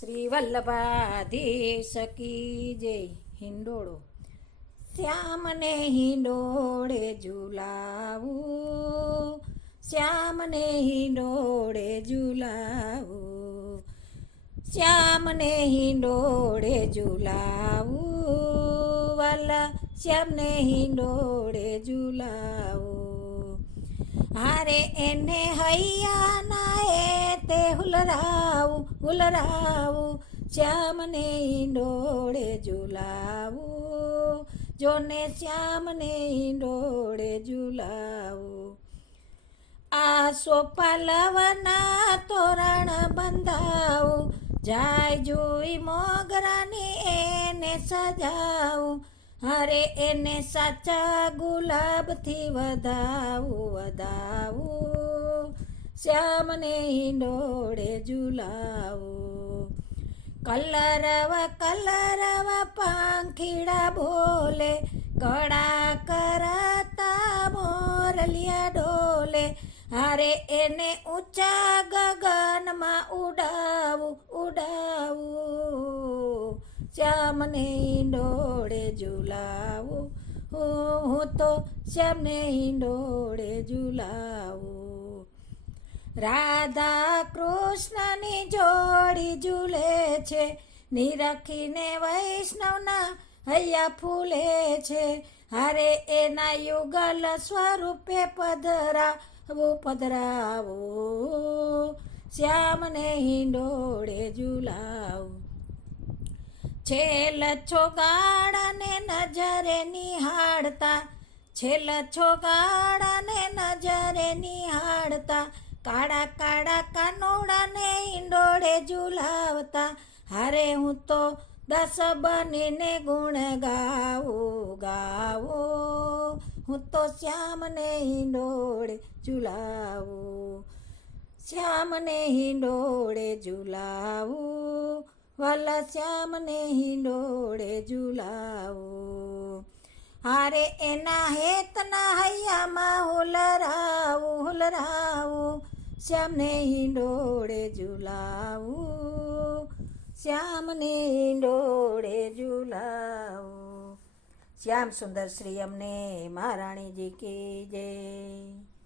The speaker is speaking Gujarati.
શ્રી કી જય હિંડોળો. શ્યામને હિંડોળે ઝુલાવું. શ્યામને હિંડોળે ઝુલાવું. શ્યામને હિંડોળે ઝુલાવું. વાલા, શ્યામને હિંડોળે ઝુલાવું. હારે એને હૈયા એ તે હુલરાવું હુલરાવું, શ્યામને ઈંડોળે ઝુલાવું, જોને શ્યામને ઈંડોળે ઝુલાવું. આ સોપાલવના તોરણ બંધાવું, જાય જોઈ મોગરાની એને સજાવું હરે એને સાચા ગુલાબથી વધાવું વધાવું. શ્યામને ઈંડોળે ઝુલાવું. કલરવ કલરવ પાંખીડા બોલે કડા કરતા મોરલિયા ડોલે. હારે એને ઊંચા ગગનમાં ઉડાવું ઉડાવું. શ્યામને ઈંડોળે ઝુલાવો. હું તો શ્યામને ઈંડોળે ઝુલાવો. રાધા કૃષ્ણની જોડી ઝૂલે છે. નિરખીને વૈષ્ણવના હૈયા ફૂલે છે. હારે એના યુગલ સ્વરૂપે પધરાવું, પધરાવો. શ્યામને હિંડોળે ઝુલાવું છેલ છોગાડાને નજરે નિહાળતા, છેલ છોગાડાને નજરે નિહાળતા, કાળા કાળા કાનોડાને ઈંડોળે ઝુલાવતા, હારે હું તો દસ બનીને ગુણ ગાવો ગાવો. હું તો શ્યામને ઈંડોળે ઝુલાવું, શ્યામને હિંડોળે ઝુલાવું. વાલા શ્યામને હિંડોળે ઝુલાવો. હારે એના હેતના હૈયામાં હુલરાવું હુલરાવું. શ્યામને હિંડોળે ઝુલાવું. શ્યામને હિંડોળે ઝુલાવું. શ્યામ સુંદર શ્રી અમને મહારાણીજી કી જય.